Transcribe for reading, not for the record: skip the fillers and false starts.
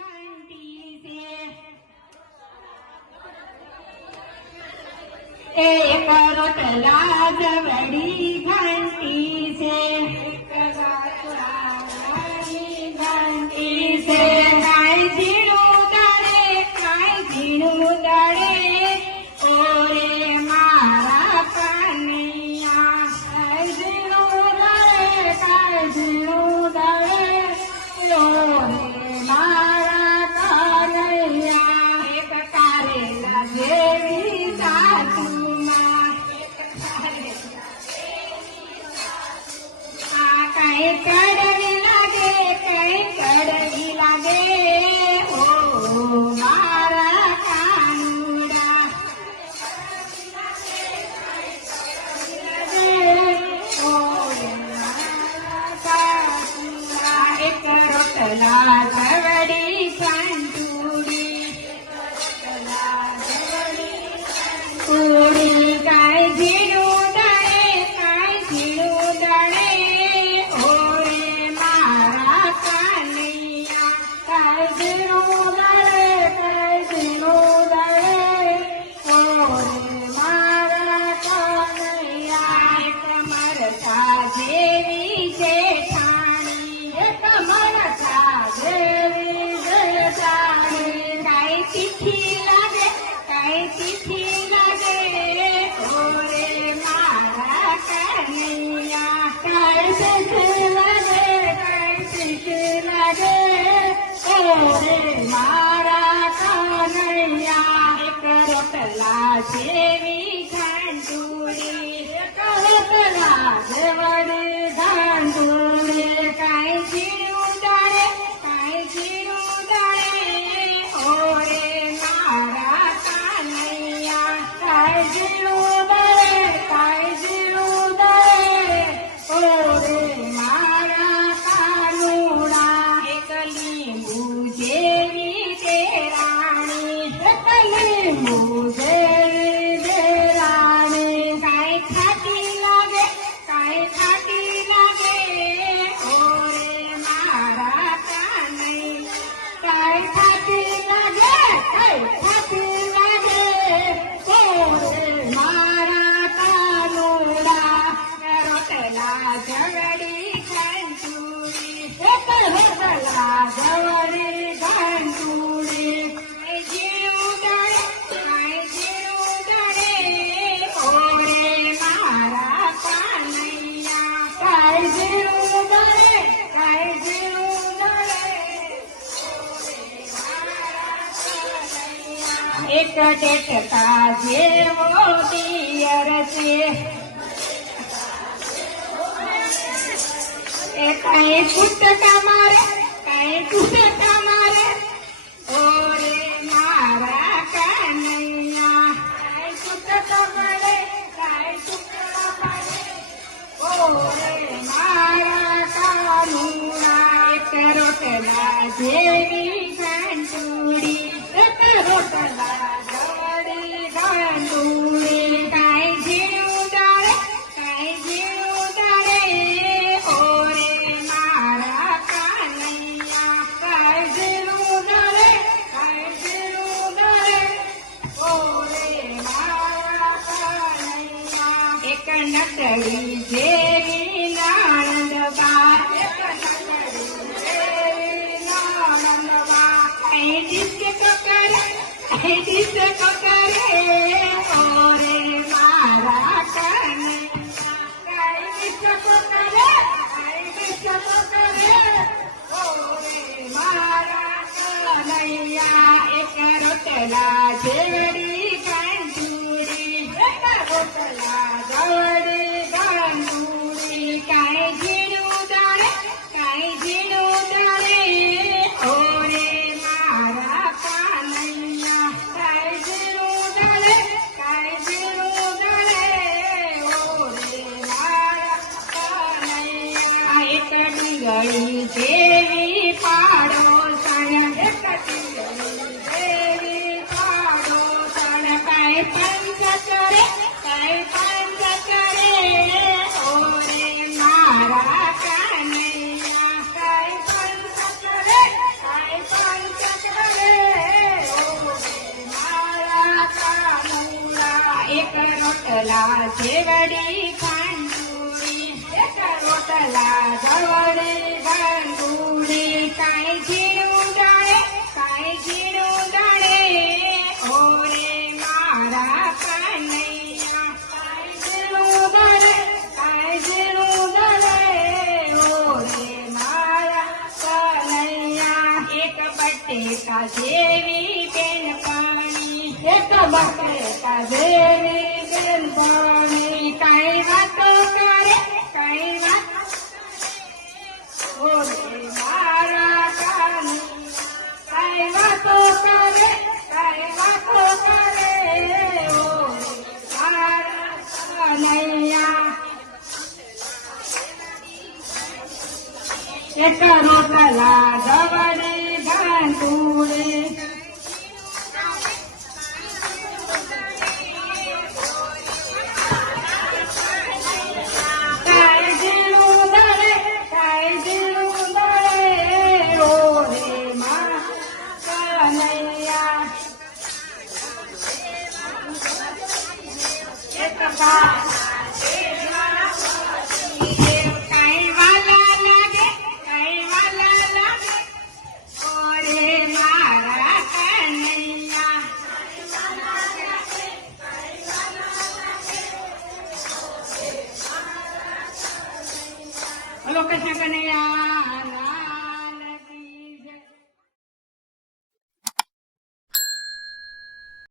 घंटी से एक रोटला जवड़ी घंटी से घंटी से काय झीणू दड़े ओरे मारा कन्हैया काय झीणू दड़े ओरे मारा कन्हैया एक कारेला जेवी सासूमा काय कड़वी लागे ओ मारा कानुड़ा एक रोटला जवड़ी कंटूड़ी पूड़ी काय झीणू दड़े ओरे मारा कन्हैया काय झीणू दड़े ओरे मारा कन्हैया एक मरता देवी जेठाणी एक मरता देवी जेठाणी काय तिथी लागे ओरे मारा कन्हैया काय तिथी लागे ओरे मारा कन्हैया एक रोटला जेवी घंटुड़ी एक रोटला जेवड़ी घंटुड़ी काय झीणू दड़े ओरे मारा कन्हैया काय झीणू दड़े ओरे मारा कानुड़ा एक लींबू जेवी देराणी एक लींबू जेवी देराणी काय खाटी लागे ओरे मारा कन्हैया काय खाटी लागे ओरे मारा कानुड़ा रोटला जवड़ी घंटुड़ी एक रोटला जवड़ी घंटुड़ी काय झीणू दड़े ओरे मारा कन्हैया काय झीणू दड़े एक डेटका जेवो दियर से काय कुटका मारे ओरे मारा कन्हैया काय कुटका मारे ओरे मारा कानुड़ा एक रोटला जेवी घंटुड़ी एक रोटला जवड़ी घंटुड़ी काय झीणू दड़े ओरे मारा कन्हैया काय झीणू दड़े ओरे मारा कन्हैया एक नटड़ी जेवी नाणंदबा काय डिस्को करे ओरे मारा कन्हैया काय डिस्को करे ओरे मारा कन्हैया एक रोटला जेवड़ी घंटुड़ी एक रोटला जवड़ी घंटुड़ी काय झीणू दड़े ओरे मारा कन्हैया काय झीणू दड़े ओरे मारा कन्हैया एक डींगड़ी देवी पाड़ोसन एक डींगड़ी देवी पाड़ोसन काय पंच करे ओरे मारा कन्हैया काय पंच करे રોટલા સેવડી ખાંડુરી એક રોટલા જવડી ખાંડુરી કાંઈ ઝીણું ડાળે કાંઈ ઝીણું ડાળે ઓરે મારા કનૈયા કાંઈ ઝીણું ડાળે કાંઈ ઝીણું ડાળે ઓરે મારા કનૈયા એક બટેકા જેવી બેનપણી એક બટેકા જેવી બેનપણી કાંઈ વાતો કરે કાંઈ વાતો ઓરે મારા કનૈયા કાંઈ વાતો કરે કાંઈ વાતો કરે ઓરે મારા કનૈયા એક રોટલા જવડી ગાંઠુડી કાંઈ ઝીણું દળે કાંઈ ઝીણું દળે ઓરે મારા કનૈયા એક કાંઈ વાલા લાગે કાંઈ વાલા લાગે ઓરે મારા કનૈયા બોલો કૃષ્ણ કનૈયા